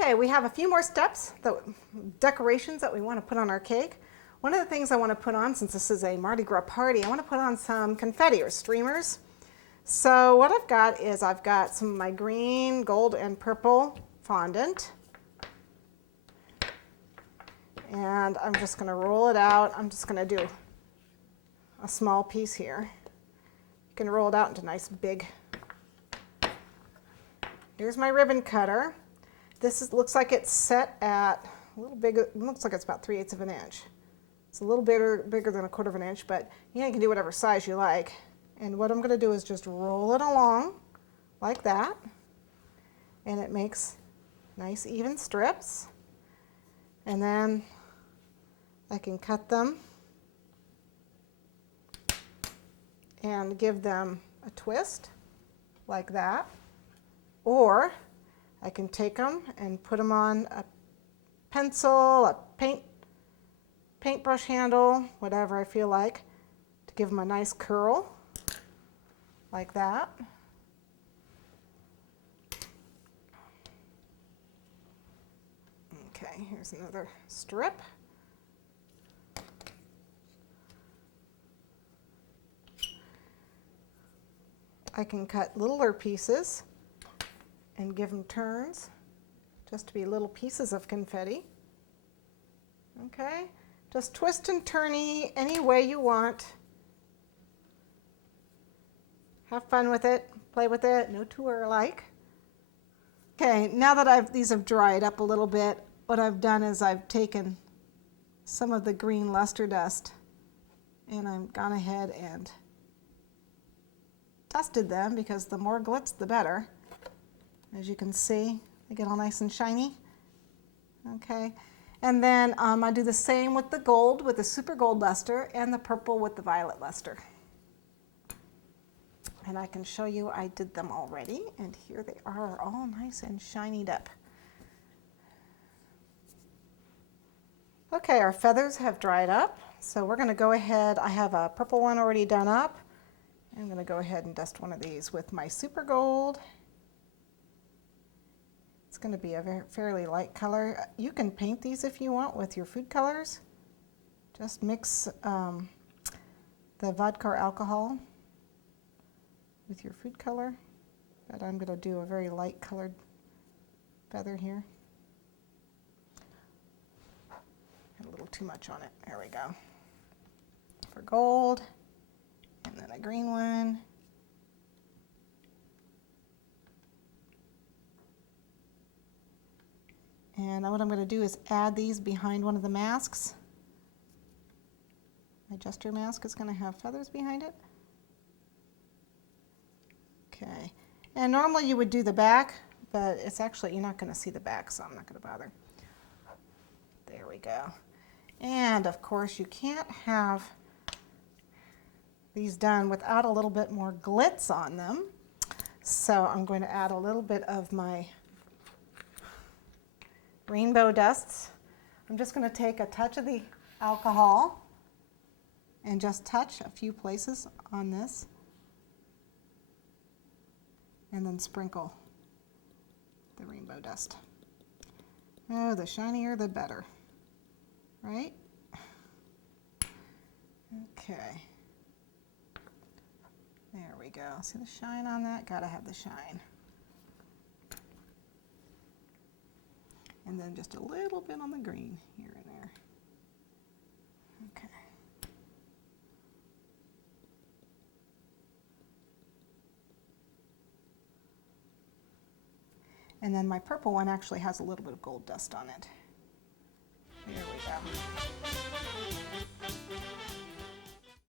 Okay, we have a few more steps, decorations that we want to put on our cake. One of the things I want to put on, since this is a Mardi Gras party, I want to put on some confetti or streamers. So what I've got is I've got some of my green, gold, and purple fondant. And I'm just going to roll it out. I'm just going to do a small piece here. You can roll it out into nice big. Here's my ribbon cutter. Looks like it's set at a little bigger. It looks like it's about 3/8 of an inch. It's a little bigger than 1/4 of an inch, but you can do whatever size you like. And what I'm going to do is just roll it along like that, and it makes nice even strips. And then I can cut them and give them a twist like that. Or I can take them and put them on a pencil, a paintbrush handle, whatever I feel like, to give them a nice curl like that. Okay, here's another strip. I can cut littler pieces and give them turns, just to be little pieces of confetti. Okay, just twist and turny any way you want. Have fun with it, play with it, no two are alike. Okay, now that these have dried up a little bit, what I've done is I've taken some of the green luster dust and I've gone ahead and dusted them, because the more glitz the better. As you can see, they get all nice and shiny. Okay, and then I do the same with the gold, with the super gold luster, and the purple with the violet luster. And I can show you I did them already, and here they are, all nice and shinied up. Okay, our feathers have dried up, so we're going to go ahead. I have a purple one already done up. I'm going to go ahead and dust one of these with my super gold. It's going to be a fairly light color. You can paint these if you want with your food colors. Just mix the vodka or alcohol with your food color. But I'm going to do a very light colored feather here. Had a little too much on it. There we go. For gold, and then a green one. And what I'm going to do is add these behind one of the masks. My jester mask is going to have feathers behind it. Okay, and normally you would do the back, but it's actually, you're not going to see the back, so I'm not going to bother. There we go. And of course you can't have these done without a little bit more glitz on them. So I'm going to add a little bit of my rainbow dusts. I'm just going to take a touch of the alcohol and just touch a few places on this, and then sprinkle the rainbow dust. Oh, the shinier the better, right? Okay. There we go. See the shine on that? Gotta have the shine. And then just a little bit on the green here and there. Okay. And then my purple one actually has a little bit of gold dust on it. There we go.